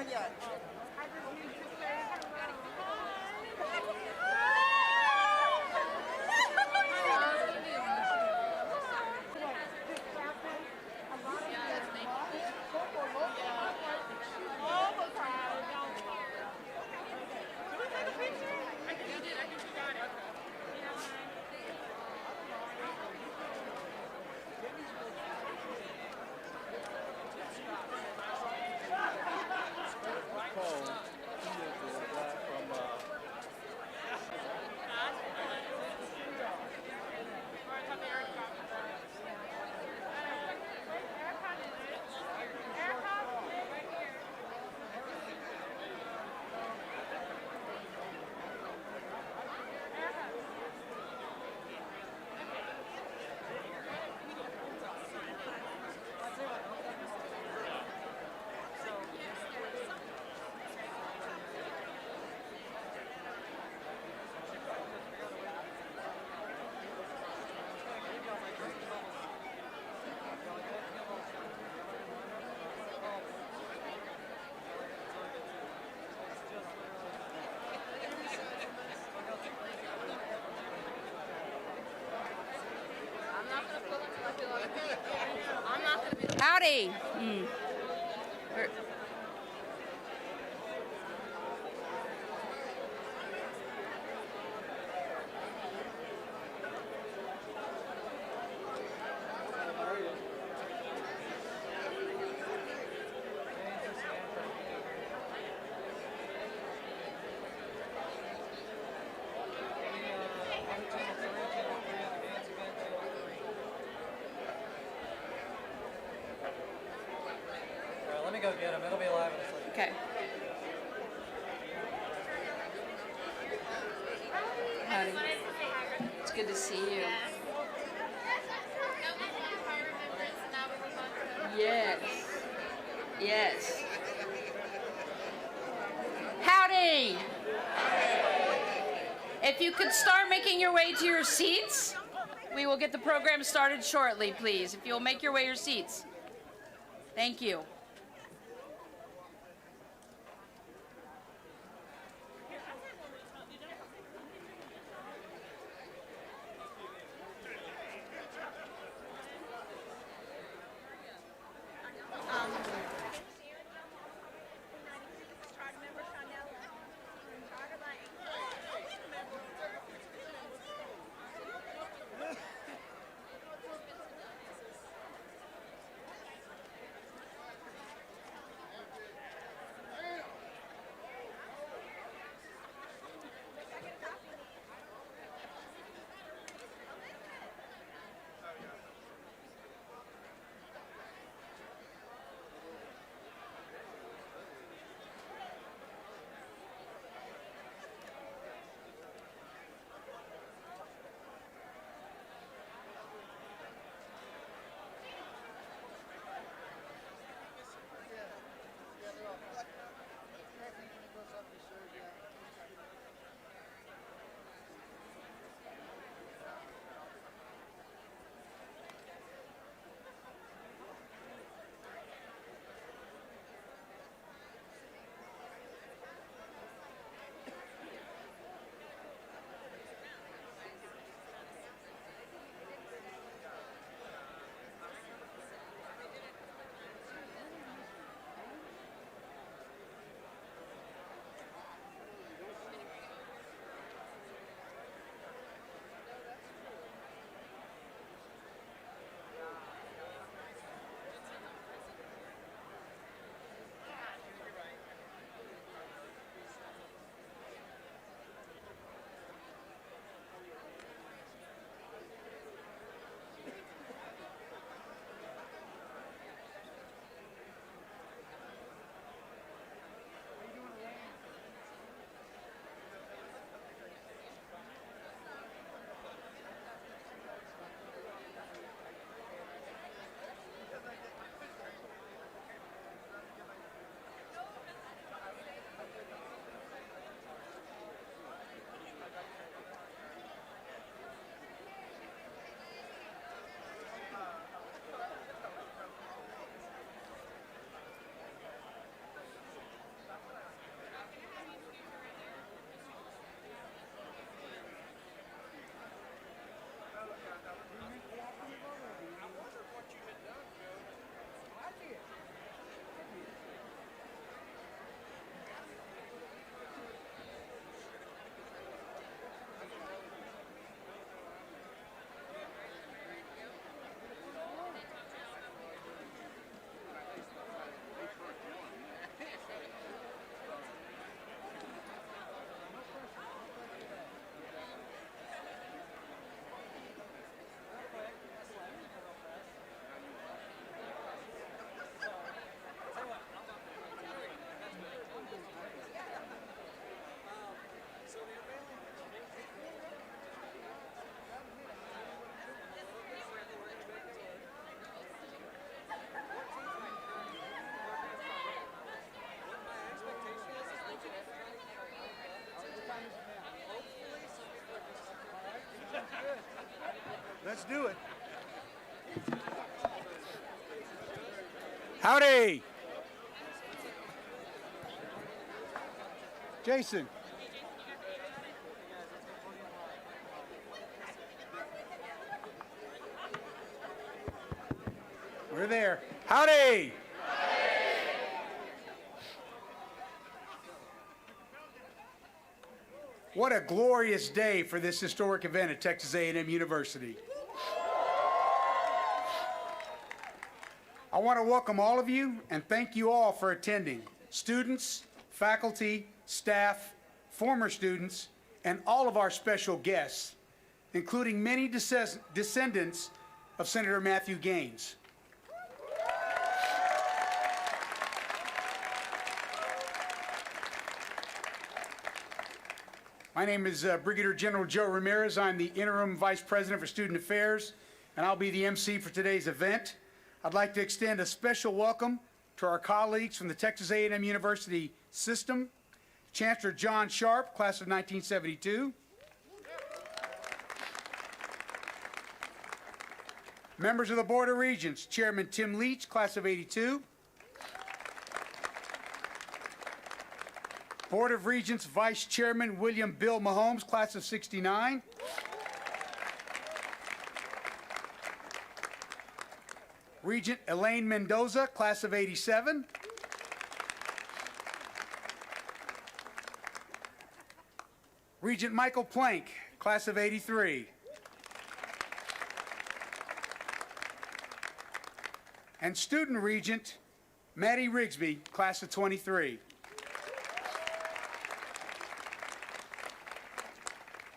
one yet. Howdy. Let me go get him. It'll be live in a second. Okay. Howdy. It's good to see you. Yes. Yes. Howdy. If you could start making your way to your seats, we will get the program started shortly, please. If you'll make your way to your seats. Thank you. Let's do it. Howdy. Jason. We're there. Howdy. What a glorious day for this historic event at Texas A&M University. I want to welcome all of you and thank you all for attending. Students, faculty, staff, former students, and all of our special guests, including many descendants of Senator Matthew Gaines. My name is Brigadier General Joe Ramirez. I'm the Interim Vice President for Student Affairs, and I'll be the MC for today's event. I'd like to extend a special welcome to our colleagues from the Texas A&M University system, Chancellor John Sharp, class of 1972, members of the Board of Regents, Chairman Tim Leach, class of 82, Board of Regents Vice Chairman William Bill Mahomes, class of 69. Regent Elaine Mendoza, class of 87. Regent Michael Plank, class of 83. And Student Regent Maddie Rigsby, class of 23.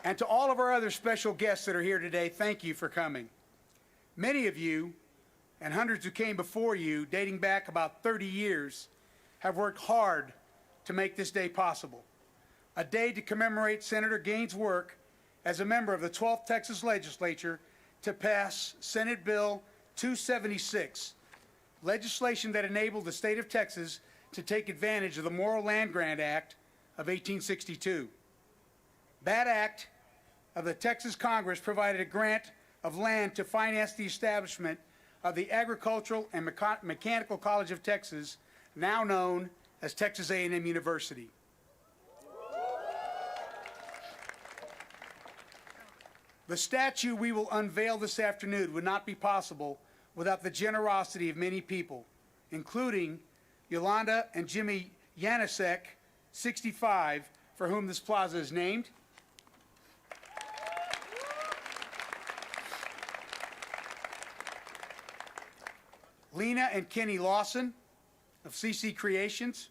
And to all of our other special guests that are here today, thank you for coming. Many of you, and hundreds who came before you, dating back about 30 years, have worked hard to make this day possible. A day to commemorate Senator Gaines' work as a member of the 12th Texas Legislature to pass Senate Bill 276, legislation that enabled the state of Texas to take advantage of the Morrill Land Grant Act of 1862. That act of the Texas Congress provided a grant of land to finance the establishment of the Agricultural and Mechanical College of Texas, now known as Texas A&M University. The statue we will unveil this afternoon would not be possible without the generosity of many people, including Yolanda and Jimmy Yanasek, 65, for whom this plaza is named, Lena and Kenny Lawson of CC Creations,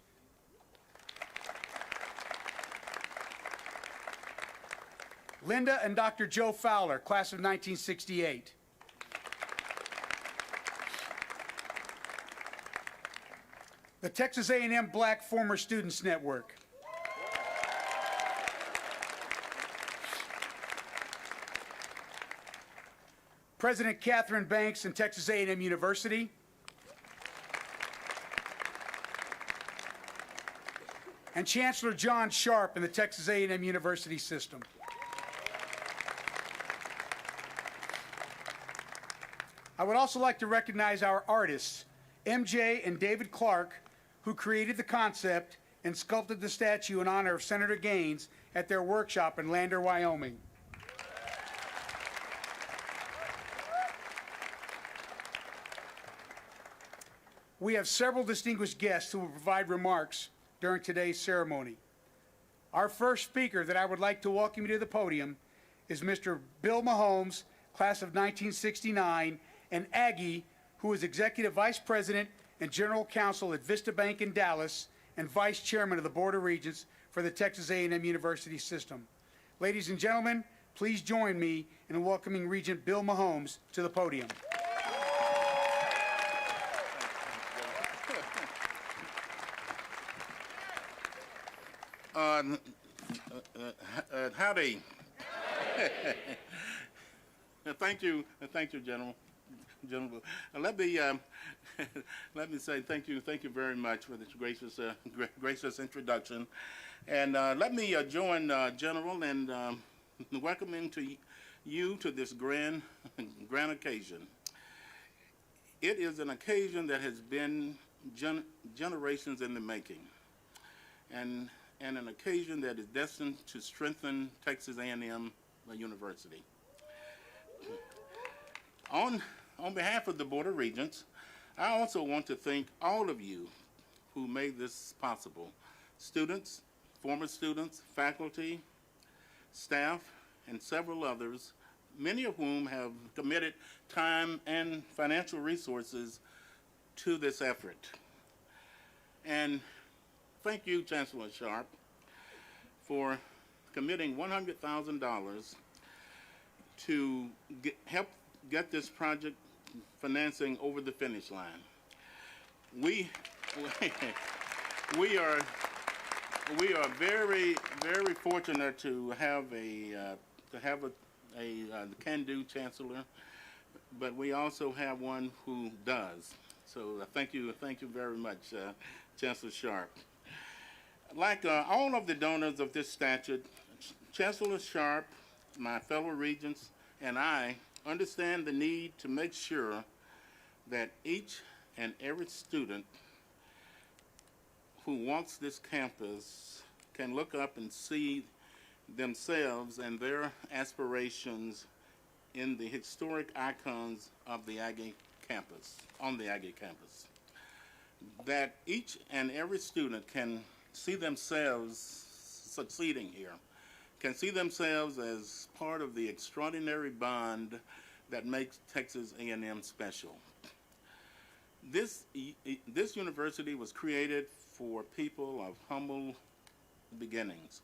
Linda and Dr. Joe Fowler, class of 1968, the Texas A&M Black Former Students Network, President Catherine Banks and Texas A&M University, and Chancellor John Sharp in the Texas A&M University system. I would also like to recognize our artists, MJ and David Clark, who created the concept and sculpted the statue in honor of Senator Gaines at their workshop in Lander, Wyoming. We have several distinguished guests who will provide remarks during today's ceremony. Our first speaker that I would like to welcome you to the podium is Mr. Bill Mahomes, class of 1969, an Aggie who is Executive Vice President and General Counsel at Vista Bank in Dallas and Vice Chairman of the Board of Regents for the Texas A&M University system. Ladies and gentlemen, please join me in welcoming Regent Bill Mahomes to the podium. Howdy. Thank you, General. Let me say thank you very much for this gracious introduction, and let me join General in welcoming you to this grand occasion. It is an occasion that has been generations in the making, and an occasion that is destined to strengthen Texas A&M University. On behalf of the Board of Regents, I also want to thank all of you who made this possible. Students, former students, faculty, staff, and several others, many of whom have committed time and financial resources to this effort. And thank you, Chancellor Sharp, for committing $100,000 to help get this project financing over the finish line. We are very, very fortunate to have a can-do chancellor, but we also have one who does. So thank you very much, Chancellor Sharp. Like all of the donors of this statute, Chancellor Sharp, my fellow regents, and I understand the need to make sure that each and every student who walks this campus can look up and see themselves and their aspirations in the historic icons of the Aggie campus, on the Aggie campus. That each and every student can see themselves succeeding here, can see themselves as part of the extraordinary bond that makes Texas A&M special. This university was created for people of humble beginnings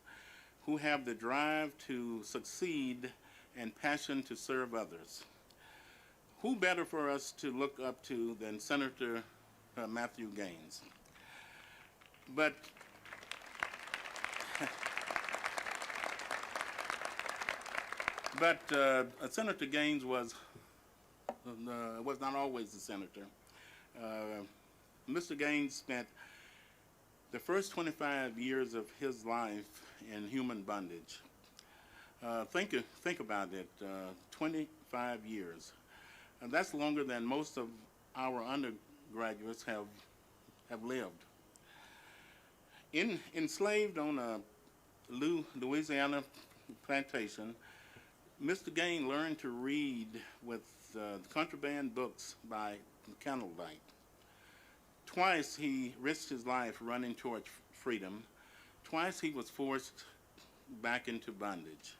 who have the drive to succeed and passion to serve others. Who better for us to look up to than Senator Matthew Gaines? But Senator Gaines was not always the senator. Mr. Gaines spent the first 25 years of his life in human bondage. Think about it, 25 years. And that's longer than most of our undergraduates have lived. Enslaved on a Louisiana plantation, Mr. Gaines learned to read with contraband books by candlelight. Twice he risked his life running towards freedom. Twice he was forced back into bondage.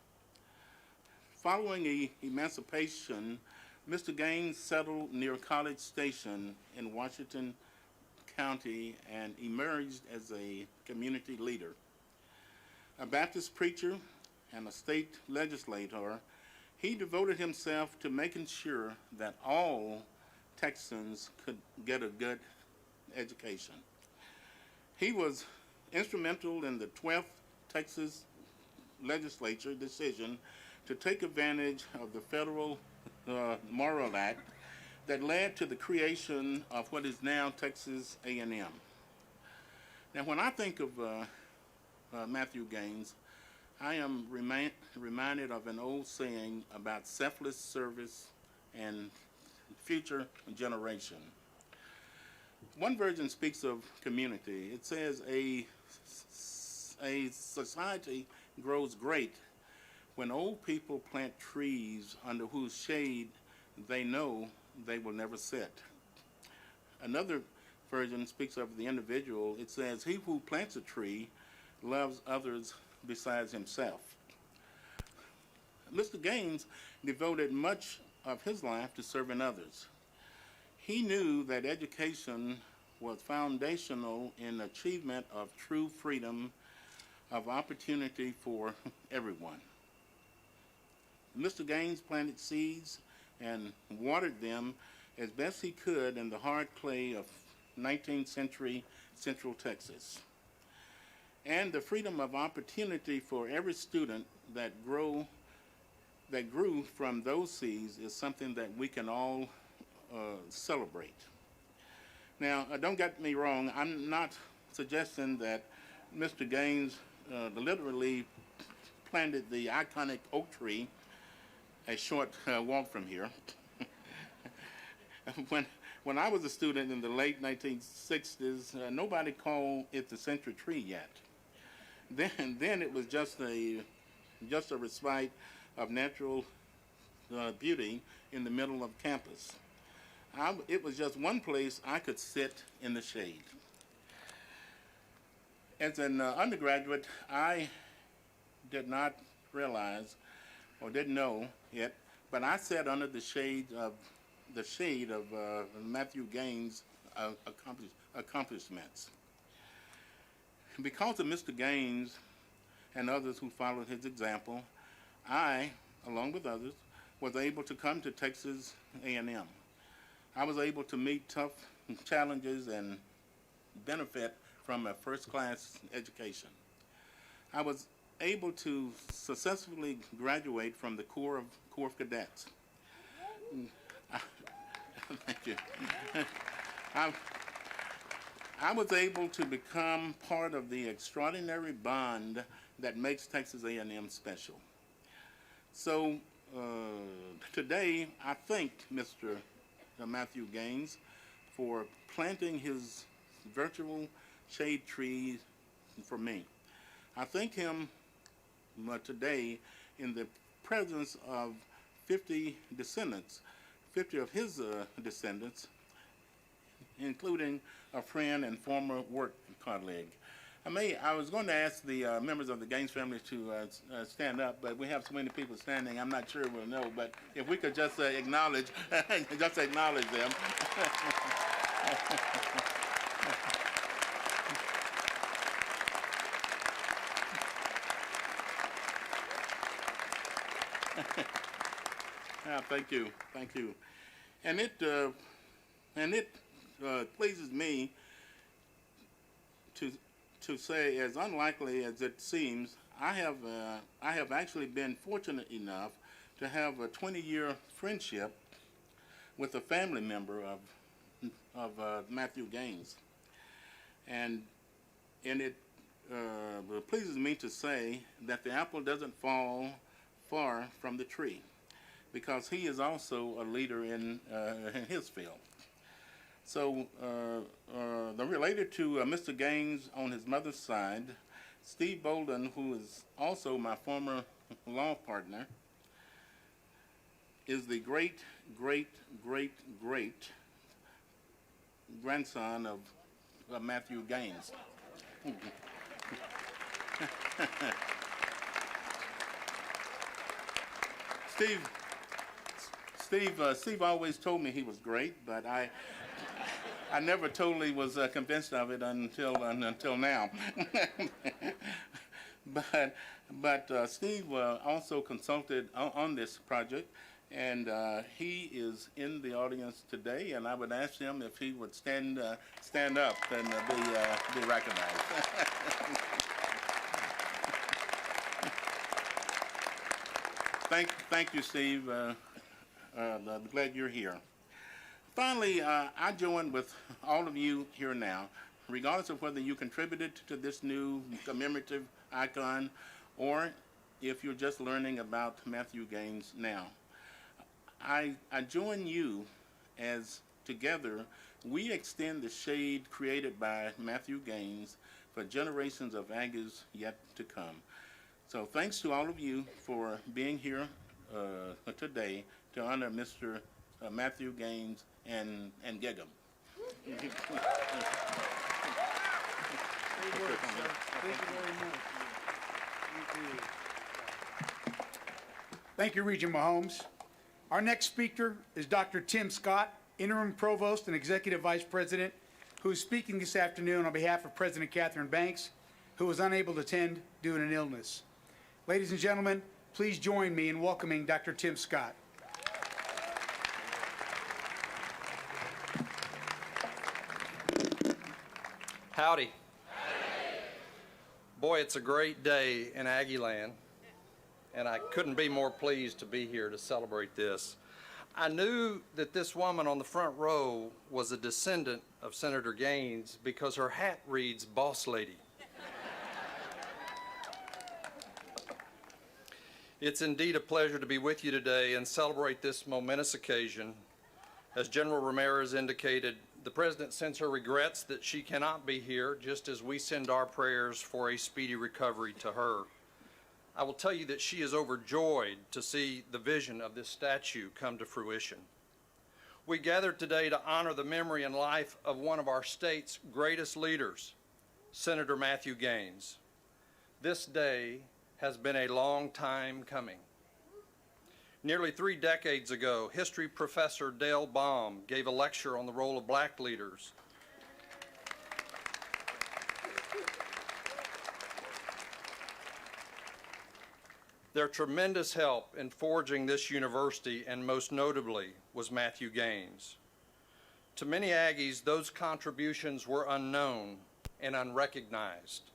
Following emancipation, Mr. Gaines settled near College Station in Washington County and emerged as a community leader. A Baptist preacher and a state legislator, he devoted himself to making sure that all Texans could get a good education. He was instrumental in the 12th Texas legislature decision to take advantage of the federal Morrill Act that led to the creation of what is now Texas A&M. Now, when I think of Matthew Gaines, I am reminded of an old saying about selfless service and future generation. One version speaks of community. It says a society grows great when old people plant trees under whose shade they know they will never sit. Another version speaks of the individual. It says, he who plants a tree loves others besides himself. Mr. Gaines devoted much of his life to serving others. He knew that education was foundational in achievement of true freedom of opportunity for everyone. Mr. Gaines planted seeds and watered them as best he could in the hard clay of 19th century Central Texas. And the freedom of opportunity for every student that grew from those seeds is something that we can all celebrate. Now, don't get me wrong, I'm not suggesting that Mr. Gaines literally planted the iconic oak tree a short walk from here. When I was a student in the late 1960s, nobody called it the century tree yet. Then it was just a respite of natural beauty in the middle of campus. It was just one place I could sit in the shade. As an undergraduate, I did not realize or didn't know it, but I sat under the shade of Matthew Gaines' accomplishments. Because of Mr. Gaines and others who followed his example, I, along with others, was able to come to Texas A&M. I was able to meet tough challenges and benefit from a first-class education. I was able to successfully graduate from the Corps of Cadets. Thank you. I was able to become part of the extraordinary bond that makes Texas A&M special. So today, I thank Mr. Matthew Gaines for planting his virtual shade tree for me. I thank him today in the presence of 50 descendants, 50 of his descendants, including a friend and former work colleague. I was going to ask the members of the Gaines family to stand up, but we have so many people standing, I'm not sure we'll know, but if we could just acknowledge, just acknowledge them. Thank you, thank you. And it pleases me to say, as unlikely as it seems, I have actually been fortunate enough to have a 20-year friendship with a family member of Matthew Gaines, and it pleases me to say that the apple doesn't fall far from the tree, because he is also a leader in his field. So they're related to Mr. Gaines on his mother's side. Steve Bolden, who is also my former law partner, is the great, great, great, great grandson of Matthew Gaines. Steve always told me he was great, but I never totally was convinced of it until now. But Steve also consulted on this project, and he is in the audience today. And I would ask him if he would stand up and be recognized. Thank you, Steve. I'm glad you're here. Finally, I join with all of you here now, regardless of whether you contributed to this new commemorative icon or if you're just learning about Matthew Gaines now. I join you as together we extend the shade created by Matthew Gaines for generations of Aggies yet to come. So thanks to all of you for being here today to honor Mr. Matthew Gaines and Gig'em. Thank you very much. Thank you, Regent Mahomes. Our next speaker is Dr. Tim Scott, Interim Provost and Executive Vice President, who is speaking this afternoon on behalf of President Catherine Banks, who was unable to attend due to an illness. Ladies and gentlemen, please join me in welcoming Dr. Tim Scott. Howdy. Boy, it's a great day in Aggie land, and I couldn't be more pleased to be here to celebrate this. I knew that this woman on the front row was a descendant of Senator Gaines because her hat reads Boss Lady. It's indeed a pleasure to be with you today and celebrate this momentous occasion. As General Ramirez indicated, the President sends her regrets that she cannot be here, just as we send our prayers for a speedy recovery to her. I will tell you that she is overjoyed to see the vision of this statue come to fruition. We gathered today to honor the memory and life of one of our state's greatest leaders, Senator Matthew Gaines. This day has been a long time coming. Nearly 3 decades ago, history professor Dale Baum gave a lecture on the role of black leaders. Their tremendous help in forging this university, and most notably, was Matthew Gaines. To many Aggies, those contributions were unknown and unrecognized.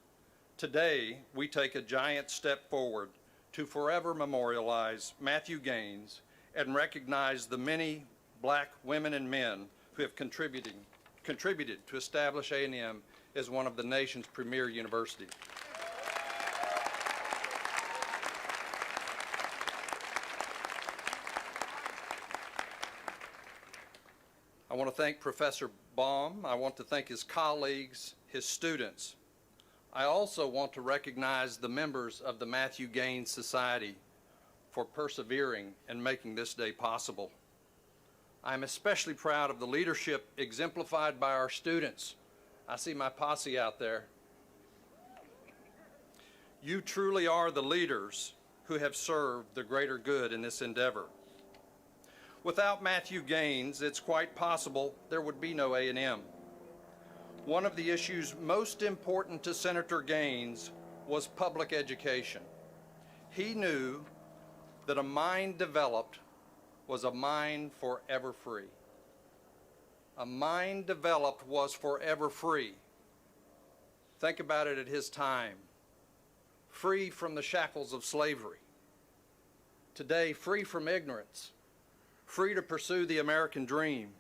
Today, we take a giant step forward to forever memorialize Matthew Gaines and recognize the many black women and men who have contributed to establish A&M as one of the nation's premier universities. I want to thank Professor Baum. I want to thank his colleagues, his students. I also want to recognize the members of the Matthew Gaines Society for persevering and making this day possible. I'm especially proud of the leadership exemplified by our students. I see my posse out there. You truly are the leaders who have served the greater good in this endeavor. Without Matthew Gaines, it's quite possible there would be no A&M. One of the issues most important to Senator Gaines was public education. He knew that a mind developed was a mind forever free. A mind developed was forever free. Think about it at his time. Free from the shackles of slavery. Today, free from ignorance. Free to pursue the American dream.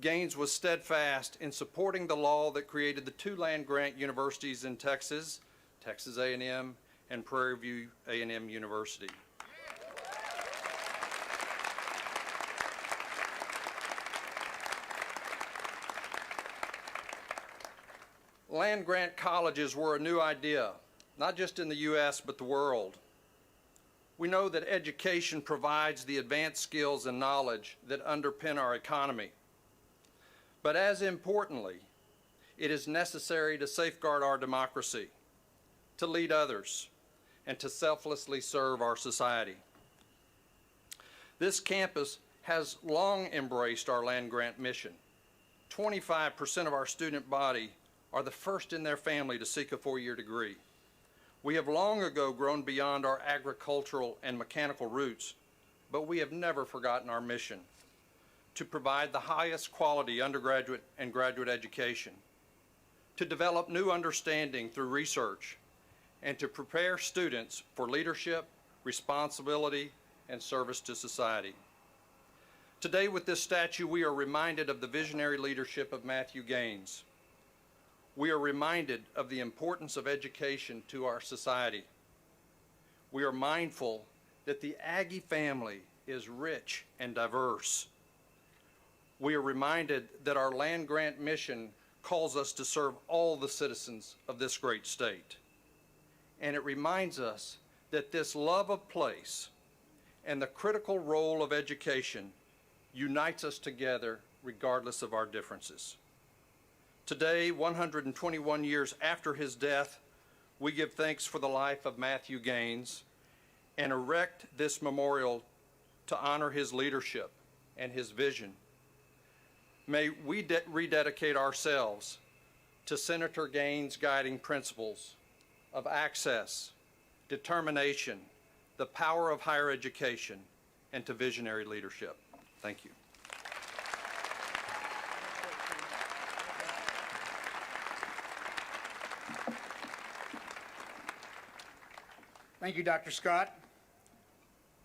Gaines was steadfast in supporting the law that created the 2 land-grant universities in Texas, Texas A&M and Prairie View A&M University. Land-grant colleges were a new idea, not just in the U.S., but the world. We know that education provides the advanced skills and knowledge that underpin our economy. But as importantly, it is necessary to safeguard our democracy, to lead others, and to selflessly serve our society. This campus has long embraced our land-grant mission. 25% of our student body are the first in their family to seek a 4-year degree. We have long ago grown beyond our agricultural and mechanical roots, but we have never forgotten our mission: to provide the highest quality undergraduate and graduate education, to develop new understanding through research, and to prepare students for leadership, responsibility, and service to society. Today, with this statue, we are reminded of the visionary leadership of Matthew Gaines. We are reminded of the importance of education to our society. We are mindful that the Aggie family is rich and diverse. We are reminded that our land-grant mission calls us to serve all the citizens of this great state. And it reminds us that this love of place and the critical role of education unites us together regardless of our differences. Today, 121 years after his death, we give thanks for the life of Matthew Gaines and erect this memorial to honor his leadership and his vision. May we rededicate ourselves to Senator Gaines' guiding principles of access, determination, the power of higher education, and to visionary leadership. Thank you. Thank you, Dr. Scott.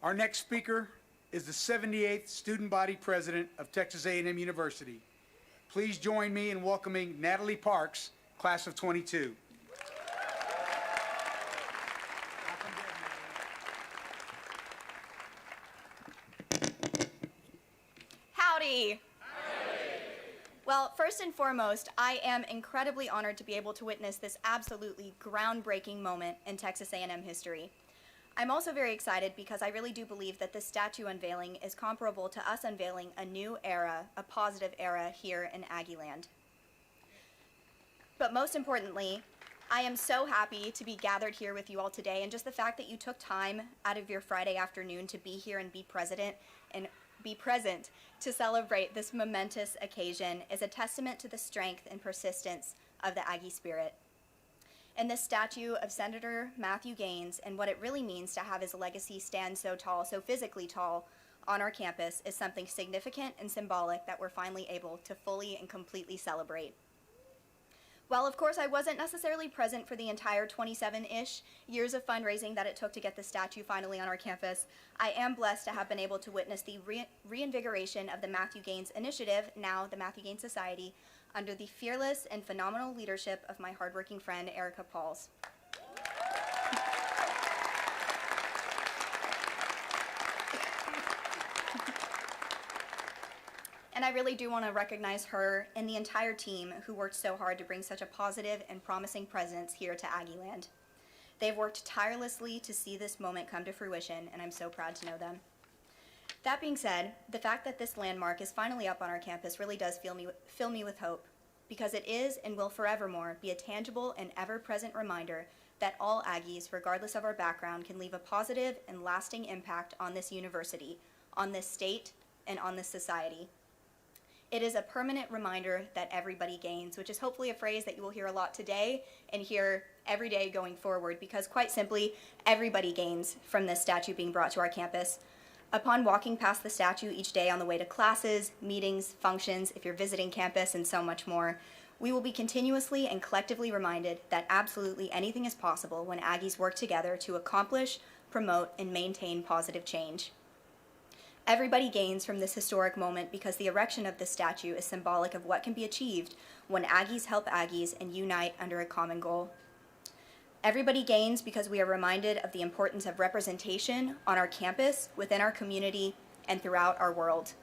Our next speaker is the 78th Student Body President of Texas A&M University. Please join me in welcoming Natalie Parks, class of 22. Howdy. Well, first and foremost, I am incredibly honored to be able to witness this absolutely groundbreaking moment in Texas A&M history. I'm also very excited because I really do believe that this statue unveiling is comparable to us unveiling a new era, a positive era here in Aggieland. But most importantly, I am so happy to be gathered here with you all today, and just the fact that you took time out of your Friday afternoon to be here and be present to celebrate this momentous occasion is a testament to the strength and persistence of the Aggie spirit. And this statue of Senator Matthew Gaines and what it really means to have his legacy stand so tall, so physically tall, on our campus is something significant and symbolic that we're finally able to fully and completely celebrate. While of course I wasn't necessarily present for the entire 27-ish years of fundraising that it took to get the statue finally on our campus, I am blessed to have been able to witness the reinvigoration of the Matthew Gaines Initiative, now the Matthew Gaines Society, under the fearless and phenomenal leadership of my hardworking friend, Erica Pauls. And I really do want to recognize her and the entire team who worked so hard to bring such a positive and promising presence here to Aggieland. They've worked tirelessly to see this moment come to fruition, and I'm so proud to know them. That being said, the fact that this landmark is finally up on our campus really does fill me with hope, because it is and will forevermore be a tangible and ever-present reminder that all Aggies, regardless of our background, can leave a positive and lasting impact on this university, on this state, and on this society. It is a permanent reminder that everybody gains, which is hopefully a phrase that you will hear a lot today and hear every day going forward, because quite simply, everybody gains from this statue being brought to our campus. Upon walking past the statue each day on the way to classes, meetings, functions, if you're visiting campus, and so much more, we will be continuously and collectively reminded that absolutely anything is possible when Aggies work together to accomplish, promote, and maintain positive change. Everybody gains from this historic moment because the erection of this statue is symbolic of what can be achieved when Aggies help Aggies and unite under a common goal. Everybody gains because we are reminded of the importance of representation on our campus, within our community, and throughout our world.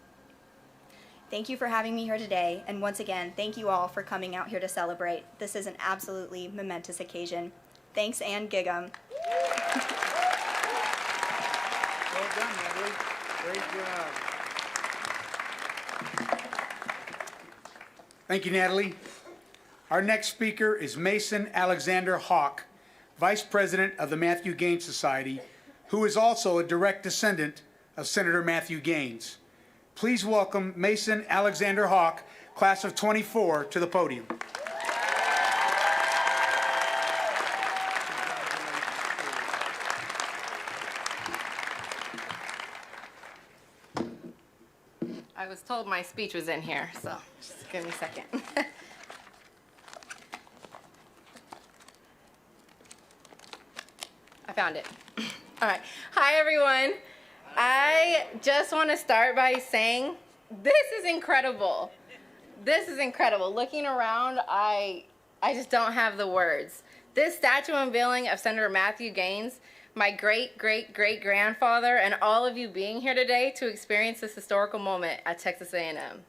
Thank you for having me here today, and once again, thank you all for coming out here to celebrate. This is an absolutely momentous occasion. Thanks, and Gig'em. Well done, Natalie. Great job. Thank you, Natalie. Our next speaker is Mason Alexander Hawk, Vice President of the Matthew Gaines Society, who is also a direct descendant of Senator Matthew Gaines. Please welcome Mason Alexander Hawk, class of 24, to the podium. I was told my speech was in here, so just give me a second. I found it. All right. Hi, everyone. I just want to start by saying this is incredible. This is incredible. Looking around, I just don't have the words. This statue unveiling of Senator Matthew Gaines, my great-great-great-grandfather, and all of you being here today to experience this historical moment at Texas A&M.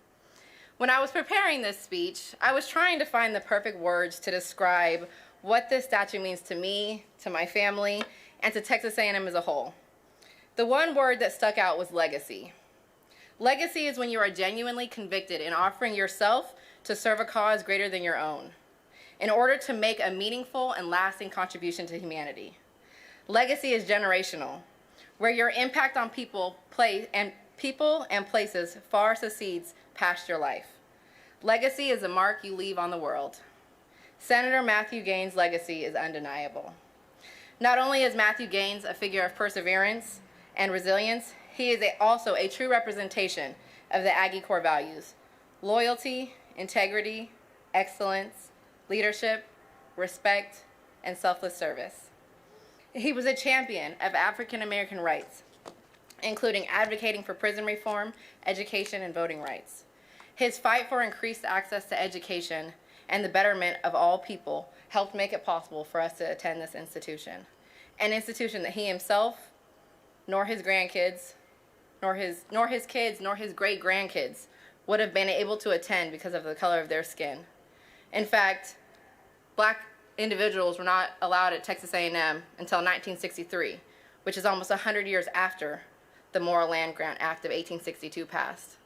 When I was preparing this speech, I was trying to find the perfect words to describe what this statue means to me, to my family, and to Texas A&M as a whole. The one word that stuck out was legacy. Legacy is when you are genuinely convicted in offering yourself to serve a cause greater than your own, in order to make a meaningful and lasting contribution to humanity. Legacy is generational, where your impact on people and places far succeeds past your life. Legacy is a mark you leave on the world. Senator Matthew Gaines' legacy is undeniable. Not only is Matthew Gaines a figure of perseverance and resilience, he is also a true representation of the Aggie core values: loyalty, integrity, excellence, leadership, respect, and selfless service. He was a champion of African American rights, including advocating for prison reform, education, and voting rights. His fight for increased access to education and the betterment of all people helped make it possible for us to attend this institution, an institution that he himself, nor his grandkids, nor his kids, nor his great-grandkids would have been able to attend because of the color of their skin. In fact, black individuals were not allowed at Texas A&M until 1963, which is almost 100 years after the Moral Land Grant Act of 1862 passed.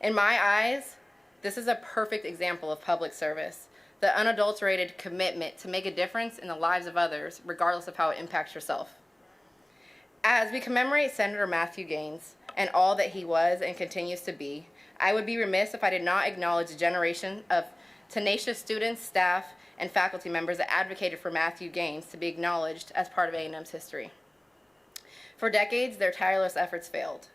In my eyes, this is a perfect example of public service, the unadulterated commitment to make a difference in the lives of others, regardless of how it impacts yourself. As we commemorate Senator Matthew Gaines and all that he was and continues to be, I would be remiss if I did not acknowledge the generation of tenacious students, staff, and faculty members that advocated for Matthew Gaines to be acknowledged as part of A&M's history. For decades, their tireless efforts failed.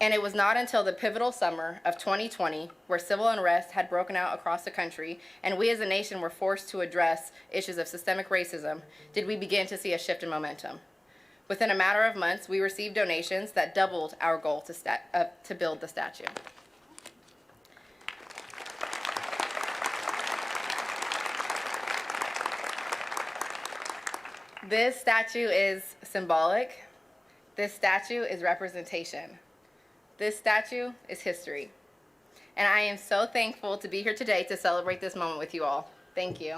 And it was not until the pivotal summer of 2020, where civil unrest had broken out across the country, and we as a nation were forced to address issues of systemic racism, did we begin to see a shift in momentum. Within a matter of months, we received donations that doubled our goal to build the statue. This statue is symbolic. This statue is representation. This statue is history. And I am so thankful to be here today to celebrate this moment with you all. Thank you.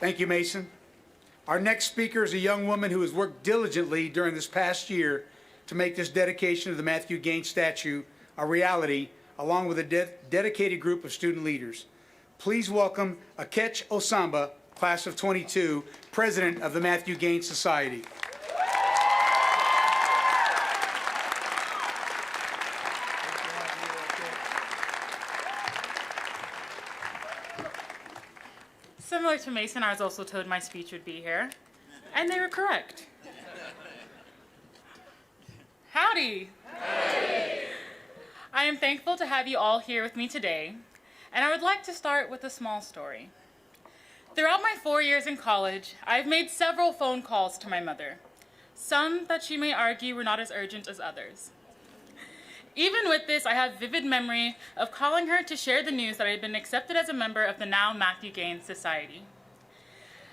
Thank you, Mason. Our next speaker is a young woman who has worked diligently during this past year to make this dedication of the Matthew Gaines statue a reality, along with a dedicated group of student leaders. Please welcome Akech Osamba, class of 22, president of the Matthew Gaines Society. Similar to Mason, I was also told my speech would be here, and they were correct. Howdy! Howdy! I am thankful to have you all here with me today, and I would like to start with a small story. Throughout my 4 years in college, I've made several phone calls to my mother, some that she may argue were not as urgent as others. Even with this, I have vivid memory of calling her to share the news that I had been accepted as a member of the now Matthew Gaines Society.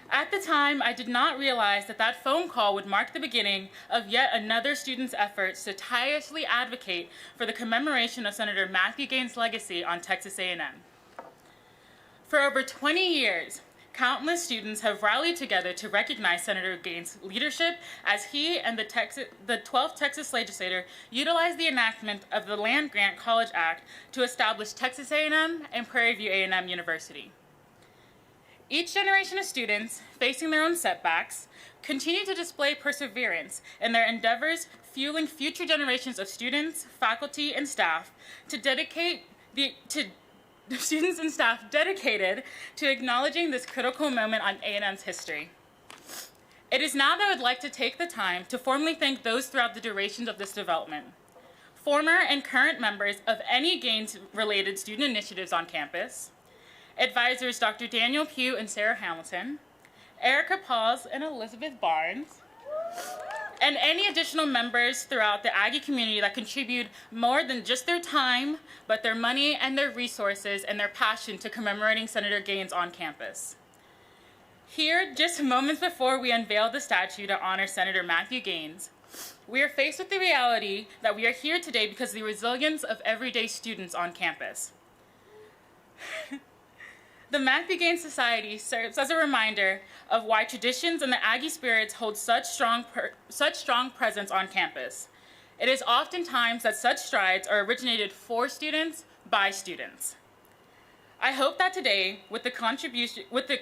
At the time, I did not realize that that phone call would mark the beginning of yet another student's efforts to tirelessly advocate for the commemoration of Senator Matthew Gaines' legacy on Texas A&M. For over 20 years, countless students have rallied together to recognize Senator Gaines' leadership as he and the 12th Texas legislature utilized the enactment of the Land Grant College Act to establish Texas A&M and Prairie View A&M University. Each generation of students, facing their own setbacks, continue to display perseverance in their endeavors, fueling future generations of students, faculty, and staff dedicated to acknowledging this critical moment on A&M's history. It is now that I would like to take the time to formally thank those throughout the duration of this development. Former and current members of any Gaines-related student initiatives on campus, advisors Dr. Daniel Pugh and Sarah Hamilton, Erica Paws and Elizabeth Barnes, and any additional members throughout the Aggie community that contribute more than just their time, but their money and their resources and their passion to commemorating Senator Gaines on campus. Here, just moments before we unveil the statue to honor Senator Matthew Gaines, we are faced with the reality that we are here today because of the resilience of everyday students on campus. The Matthew Gaines Society serves as a reminder of why traditions and the Aggie spirits hold such strong presence on campus. It is oftentimes that such strides are originated for students, by students. I hope that today, with the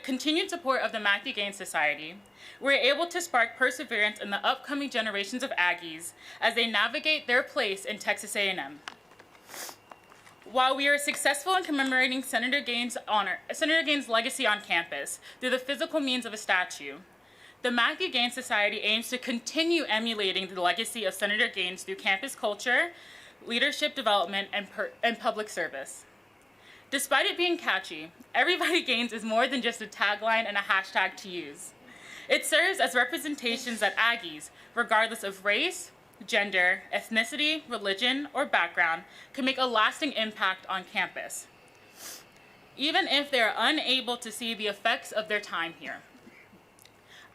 continued support of the Matthew Gaines Society, we're able to spark perseverance in the upcoming generations of Aggies as they navigate their place in Texas A&M. While we are successful in commemorating Senator Gaines' legacy on campus through the physical means of a statue, the Matthew Gaines Society aims to continue emulating the legacy of Senator Gaines through campus culture, leadership development, and public service. Despite it being catchy, Everybody Gaines is more than just a tagline and a hashtag to use. It serves as representations that Aggies, regardless of race, gender, ethnicity, religion, or background, can make a lasting impact on campus. even if they are unable to see the effects of their time here.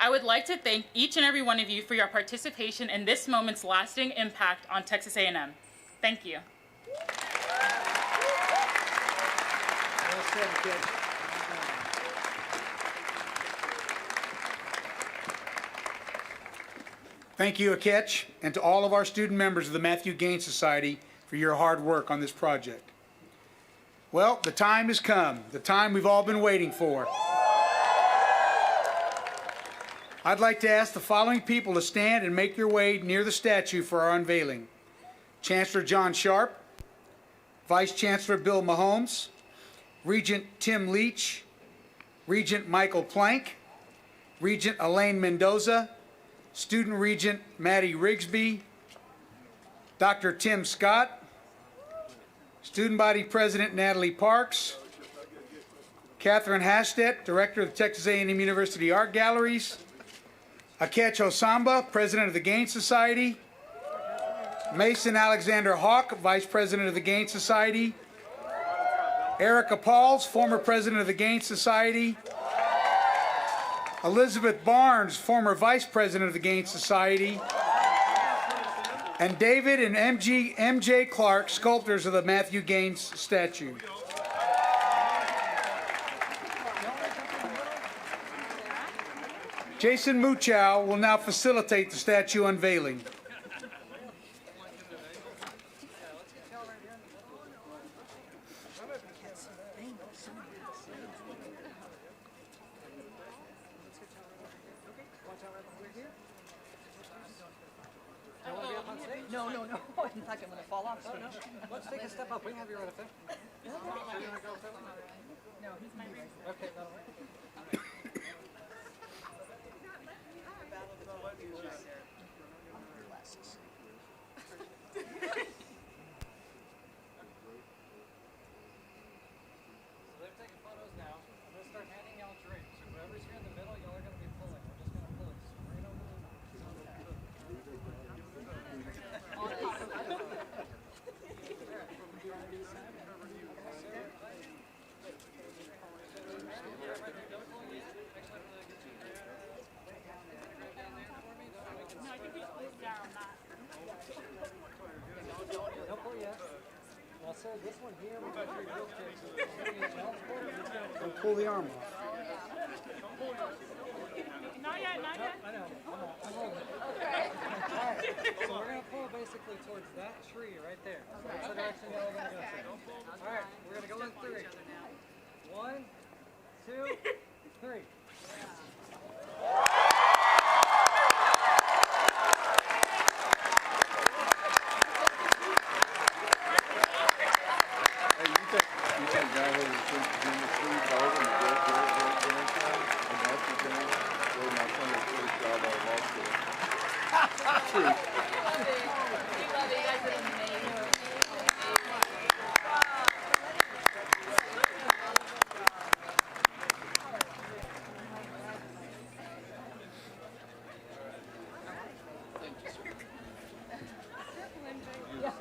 I would like to thank each and every one of you for your participation in this moment's lasting impact on Texas A&M. Thank you. Well said, kid. Thank you, Aketch, and to all of our student members of the Matthew Gaines Society for your hard work on this project. Well, the time has come, the time we've all been waiting for. I'd like to ask the following people to stand and make your way near the statue for our unveiling. Chancellor John Sharp, Vice Chancellor Bill Mahomes, Regent Tim Leach, Regent Michael Plank, Regent Elaine Mendoza, Student Regent Maddie Rigsby, Dr. Tim Scott, Student Body President Natalie Parks, Catherine Hastedt, Director of the Texas A&M University Art Galleries, Aketch Osamba, President of the Gaines Society, Mason Alexander Hawk, Vice President of the Gaines Society, Erica Pauls, former President of the Gaines Society, Elizabeth Barnes, former Vice President of the Gaines Society, and David and MJ Clark, sculptors of the Matthew Gaines statue. Jason Muchow will now facilitate the statue unveiling. No. In fact, I'm going to fall off. No. Let's take a step up. We can have you right up there. No, he's my racer. Okay, that'll work. So they're taking photos now. I'm going to start handing out drinks. So whoever's here in the middle, y'all are going to be pulling. We're just going to pull it straight over the line. Don't pull yet. Now, sir, this one here, we're going to do real quick. Don't pull the arm off. Not yet. I know. I'm holding it. Okay. All right. So we're going to pull basically towards that tree right there. That's the direction y'all are going to go. All right. We're going to go in 3. 1, 2, 3.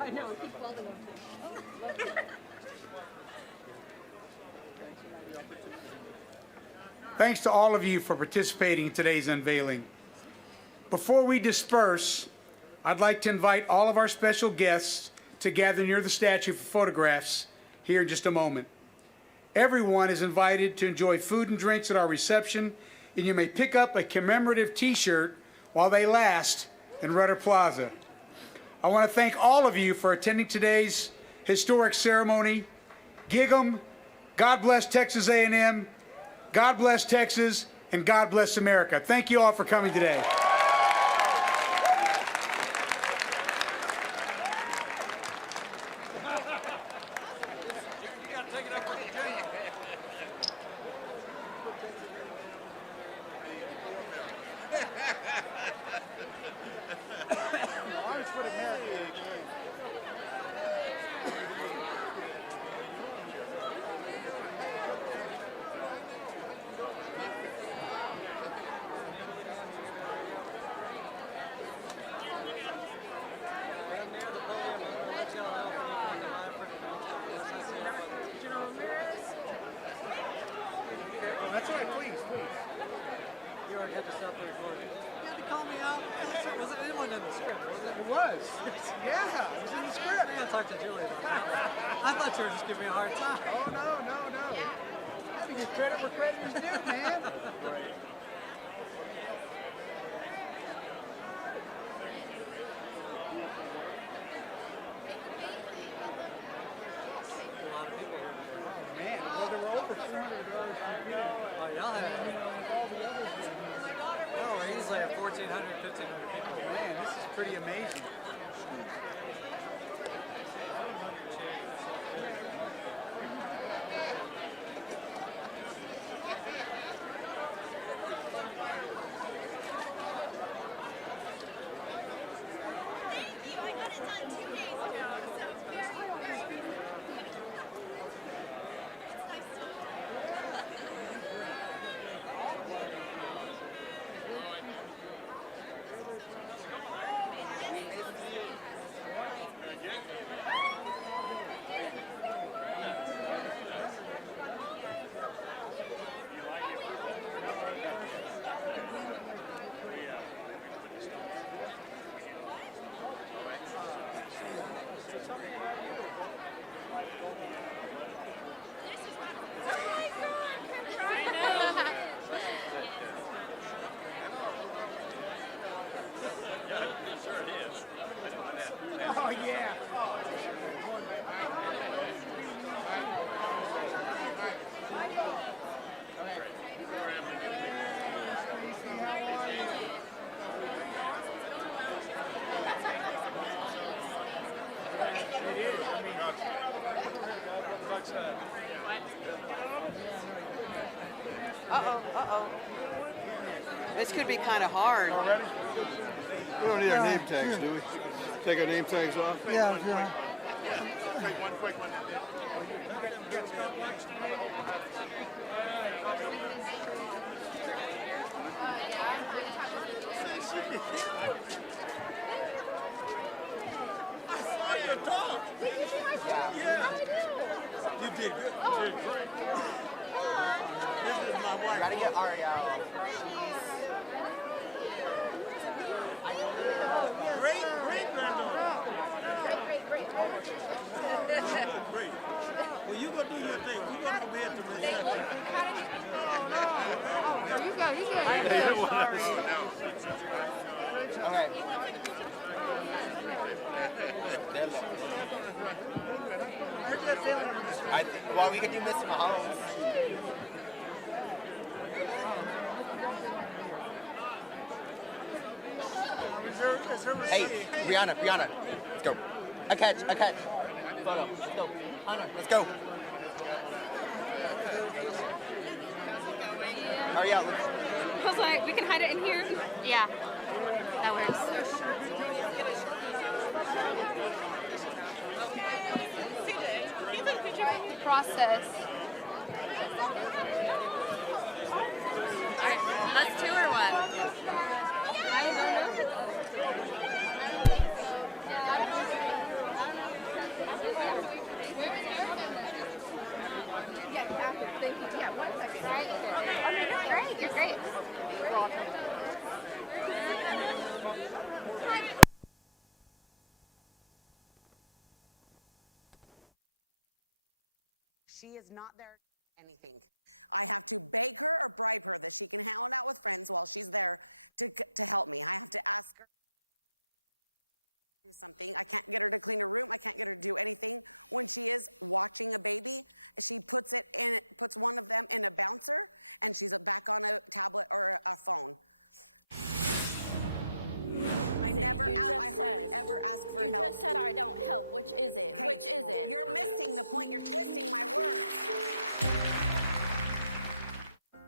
I know, we keep folding them. Thanks to all of you for participating in today's unveiling. Before we disperse, I'd like to invite all of our special guests to gather near the statue for photographs here in just a moment. Everyone is invited to enjoy food and drinks at our reception, and you may pick up a commemorative t-shirt while they last in Rudder Plaza. I want to thank all of you for attending today's historic ceremony. Gig 'em, God bless Texas A&M, God bless Texas, and God bless America. Thank you all for coming today. You had to stop the recording. You had to call me out. It wasn't in the script, was it? It was. Yeah, it was in the script. I gotta talk to Julie about that. I thought you were just giving me a hard time. Oh, no. I think it's credit where credit is due, man. A lot of people here today. Oh, man. Well, there were over 300 dollars from you. Oh, y'all had All the others were here. no, we're usually at 1,400, 1,500 people. Man, this is pretty amazing. Oh, yeah. Uh-oh. This could be kind of hard. We don't need our name tags, do we? Take our name tags off? Yeah. Take one quick one. I saw your dog. Yeah. You did good. You did great. This is my wife. Gotta get Ariel. Great granddaughter. Great. Great. Well, you go do your thing. We gonna come here to reception. You go. Okay. Well, we could do Mr. Mahomes. Hey, Brianna, let's go. A catch. Photo, let's go. Hunter, let's go. Hurry up. I was like, we can hide it in here? Yeah, that works. Process. Alright, let's tour one. I don't know. Thank you. Yeah, 1 second. Right? Okay, no, great. You're great. She is not there to do anything. I have to beg her or bribe her that she can hang out with friends while she's there to help me. I have to ask her to do something. I can't get her to clean her room. I can't get her to do anything. When she is watching a baby, she puts one of them in a bouncer, and she's back on a tablet or a phone. I hardly ever ask for help. You just said I don't help. Which is it? Okay, Which is it? You're missing the point. You're twisting my words.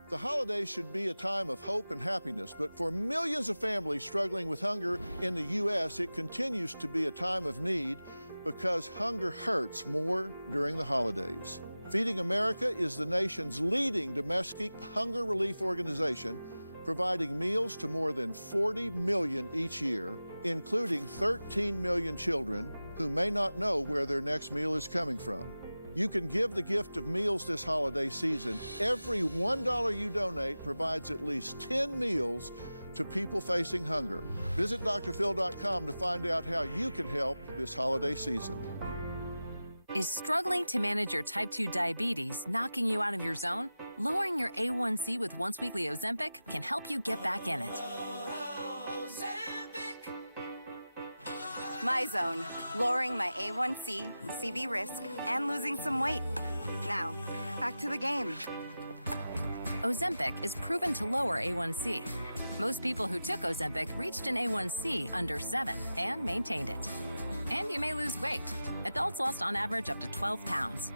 The holidays should be a time of hope and happiness, but for millions of families struggling with hunger in the U.S., it continues to be a time of need because hunger hurts more during the holidays. Feeding America is the nation's leading domestic hunger relief organization, providing meals to more than 40 million each year, including 13 million children who may not know where their next meal is coming from. You can give the gift of meals this holiday season. Every $1 you donate provides at least 10 meals to people facing hunger. Visit drphil.com to find out how you can help this holiday season. Is struggling to manage your type 2 diabetes knocking you out of your zone? Lowering your A1C with once weekly Ozempic can help you get back in it. My zone, lowering my A1C, CV risk, and losing some weight. Now, back to the game. Ozempic is proven to lower A1C. Most people who took Ozempic reached an A1C under 7 and maintained it. And you may lose weight. Adults lost on average up to 12 pounds.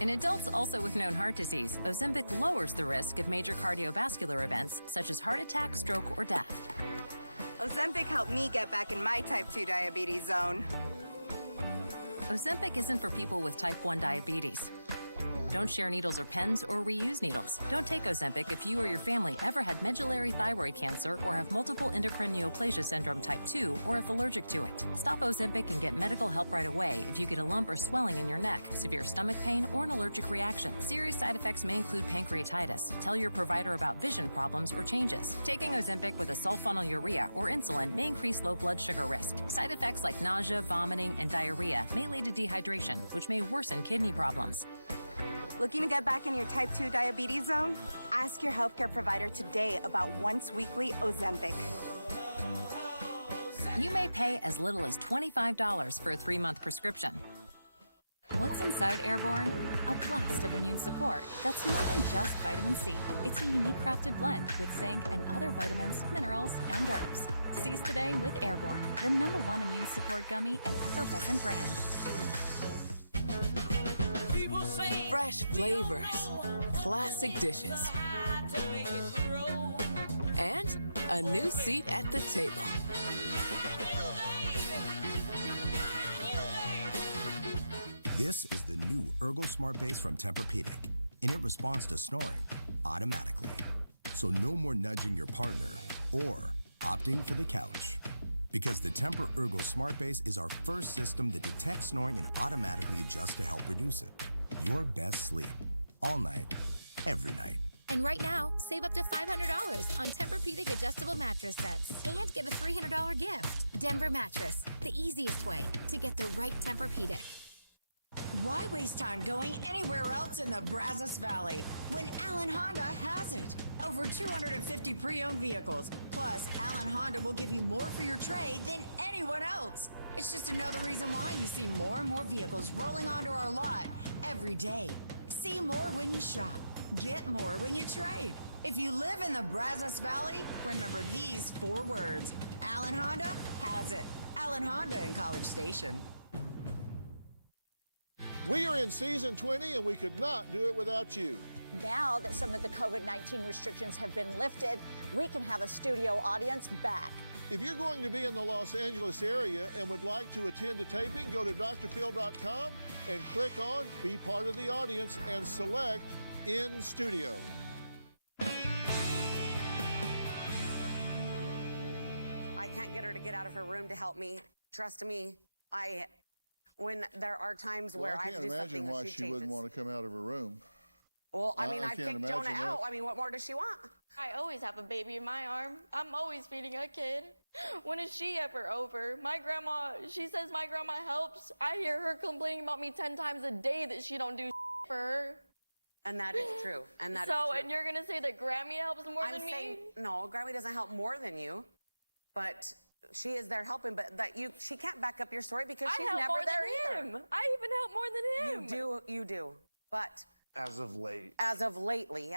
In adults also with known heart disease, Ozempic lowers the risk of major cardiovascular events such as heart attack, stroke, or death. Ozempic helped me get back in my type 2 diabetes zone. Ozempic isn't for people with type 1 diabetes. Don't share needles or pens or reuse needles. Don't take Ozempic if you or your family ever had medullary thyroid cancer or have multiple endocrine neoplasia syndrome type 2 or if allergic to it. Stop Ozempic and get medical help right away if you get a lump or swelling in your neck, severe stomach pain, or an allergic reaction. Serious side effects may include pancreatitis. Tell your provider about vision problems or changes. Taking Ozempic with a sulfonylurea or insulin may increase low blood sugar risk. Side effects like nausea, vomiting, and diarrhea may lead to dehydration, which may worsen kidney problems. Looking to get back in your type 2 diabetes zone? Ask your healthcare provider today about once weekly Ozempic. You may pay as little as $25 for a 3-month prescription. What's inside Airborne? A blast of immune support that's more than just vitamin C. It's a unique crafted blend with zinc and other vitamins, minerals, and herbs. Seize today with Airborne, the #1 immune support gummy and effervescent brand. Fresh flavors, classic dishes, and a new seat at the table. This is the new Ergo Smart Base from Tempur-Pedic, and it responds to snoring automatically. So no more nudging your partner or opting for the couch. Because the Tempur Ergo Smart Base is our first system that detects snoring and automatically adjusts to help reduce it. Your best sleep, all night, every night. And right now, save up to $500 on Tempur-Pedic adjustable mattress sets and get a $300 gift. Denver Mattress, the easiest way to get the right Tempur-Pedic. Why waste time going anywhere else in the Brazos Valley when Allen Honda has it? Over 250 pre-owned vehicles. Plus, Allen Honda will give you more for your trade than anyone else. It's just another reason why you see more and more vehicles rolling onto our lot every day. See more when you shop. Get more when you trade. If you live in the Brazos Valley, remember these 4 words. Allen Honda has it. Allen Honda in College Station. We are in season 20 and we could not do it without you. Now that some of the COVID-19 restrictions have been lifted, we can have a studio audience back. If you're going to be in the Los Angeles area and would like to attend a taping, go to drphil.com and click on Be Part of the Audience and select In Studio. I can't get her to get out of her room to help me. Trust me, when there are times where I have to do something why and she wouldn't want to come out of her room. Well, I mean, I've can't kicked Jonah imagine out. that. I mean, what more does she want? I always have a baby in my arm. I'm always feeding a kid. When is she ever over? My grandma, she says my grandma helps. I hear her complaining about me 10 times a day that she don't do for her. And that is true. And that is so, true. and you're gonna say that Grammy helps more I'm than saying, me? no, Grammy doesn't help more than you, but she is there helping. But she can't back up your story because she's I help never more there than either. him. I even help more than him. You do. But As of late. as of lately,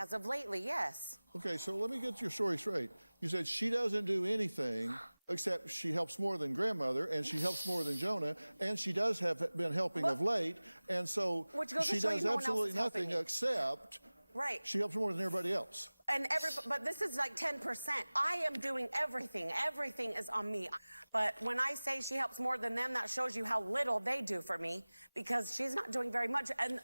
yes. Okay, so let me get your story straight. You said she doesn't do anything except she helps more than grandmother, and she helps more than Jonah, and she does have been helping of late, and so Which goes to she show you does no one else absolutely is helping nothing you. except Right. she helps more than everybody else. But this is like 10%. I am doing everything. Everything is on me. But when I say she helps more than them, that shows you how little they do for me because she's not doing very much. And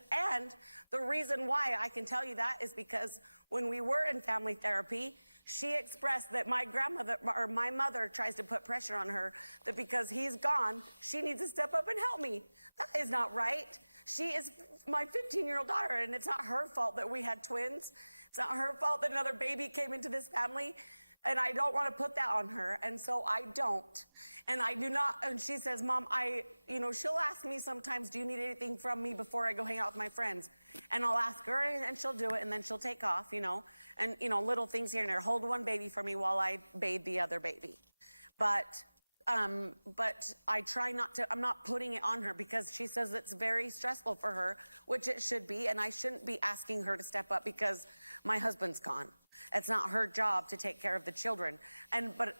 the reason why I can tell you that is because when we were in family therapy, she expressed that my grandmother or my mother tries to put pressure on her that because he's gone, she needs to step up and help me. That is not right. She is my 15-year-old daughter, and it's not her fault that we had twins. It's not her fault that another baby came into this family, and I don't want to put that on her, and so I don't. And I do not, and she says, Mom, she'll ask me sometimes, do you need anything from me before I go hang out with my friends? And I'll ask her, and she'll do it, and then she'll take off, and, little things here and there. Hold one baby for me while I bathe the other baby. But I try not to, I'm not putting it on her because she says it's very stressful for her, which it should be, and I shouldn't be asking her to step up because my husband's gone. It's not her job to take care of the children.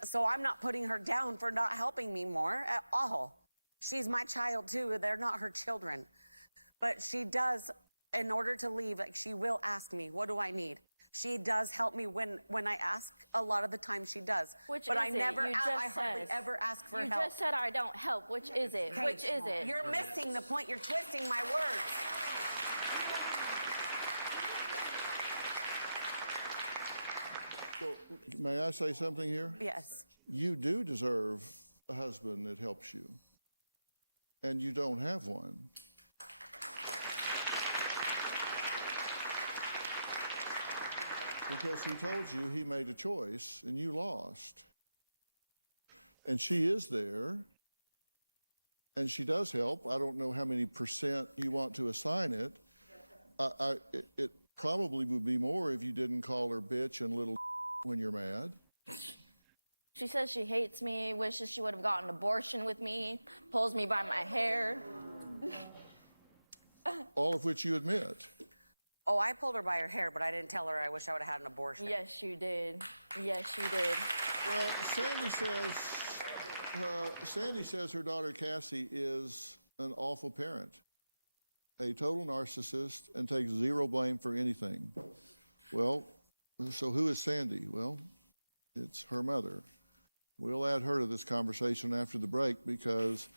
So I'm not putting her down for not helping me more at all. She's my child too, they're not her children. But she does, in order to leave, like she will ask me, what do I need? She does help me when I ask. A lot of the time she does. Which but is I never, it? I hardly ever ask for help. You just said I don't help. Which is it? Okay. Which is it? You're missing the point. You're twisting my words. Well, may I say something here? Yes. You do deserve a husband that helps you, and you don't have one. Because he told you he made a choice and you lost. And she is there, and she does help. I don't know how many percent you want to assign it. It probably would be more if you didn't call her bitch and little when you're mad. She says she hates me, wishes she would have gotten an abortion with me, pulls me by my hair. All of which you admit. Oh, I pulled her by her hair, but I didn't tell her I wish I would have had an abortion. Yes, you did. Yes, you did. Well, Sandy says her daughter Cassie is an awful parent, a total narcissist, and takes zero blame for anything. Well, so who is Sandy? Well, it's her mother. We'll add her to this conversation after the break because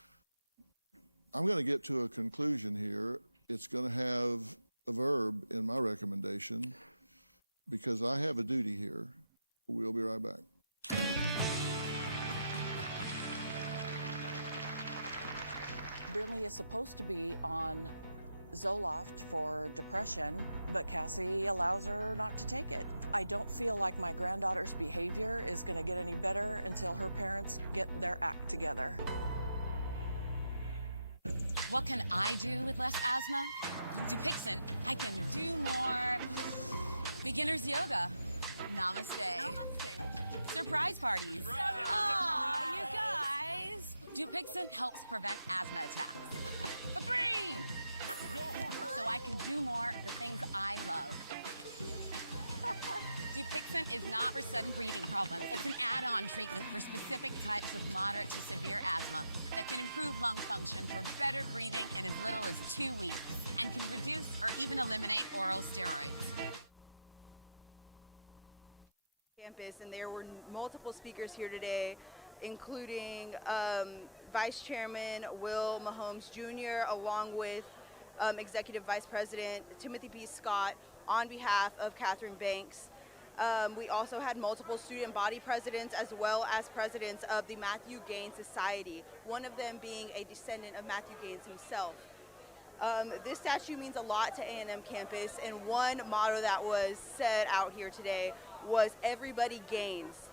I'm going to get to a conclusion here. It's going to have a verb in my recommendation because I have a duty here. We'll be right back. Brinley is supposed to be on Zoloft for depression, but Cassie allows her not to take it. I don't feel like my granddaughter's behavior is going to get any better until her parents get their act together. What can I do with less asthma? Dupixent, I can do more beginner's yoga. Namaste. Surprise parties. Aw, you guys. Dupixent helps prevent asthma attacks. For free! So I can do more of the things I love. Dupixent is not for sudden breathing problems. It's an add-on treatment for specific types of moderate to severe asthma that can improve lung function for better breathing in as little as 2 weeks and can reduce or even eliminate oral steroids. Campus, and there were multiple speakers here today, including Vice Chairman Will Mahomes Jr., along with Executive Vice President Timothy P. Scott, on behalf of Catherine Banks. We also had multiple student body presidents as well as presidents of the Matthew Gaines Society, one of them being a descendant of Matthew Gaines himself. This statue means a lot to A&M campus, and one motto that was said out here today was everybody gains.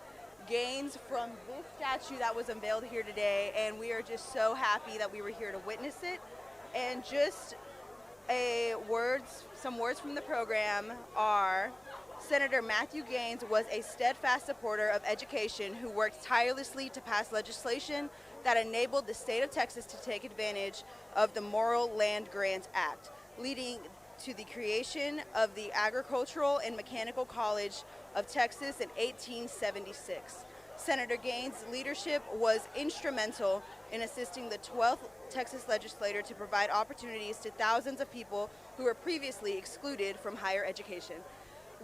Gains from this statue that was unveiled here today, and we are just so happy that we were here to witness it. And just some words from the program are, Senator Matthew Gaines was a steadfast supporter of education who worked tirelessly to pass legislation that enabled the state of Texas to take advantage of the Morrill Land Grant Act, leading to the creation of the Agricultural and Mechanical College of Texas in 1876. Senator Gaines' leadership was instrumental in assisting the 12th Texas legislature to provide opportunities to thousands of people who were previously excluded from higher education.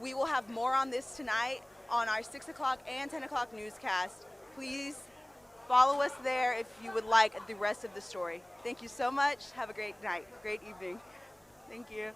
We will have more on this tonight on our 6 o'clock and 10 o'clock newscast. Please follow us there if you would like the rest of the story. Thank you so much. Have a great night, great evening. Thank you.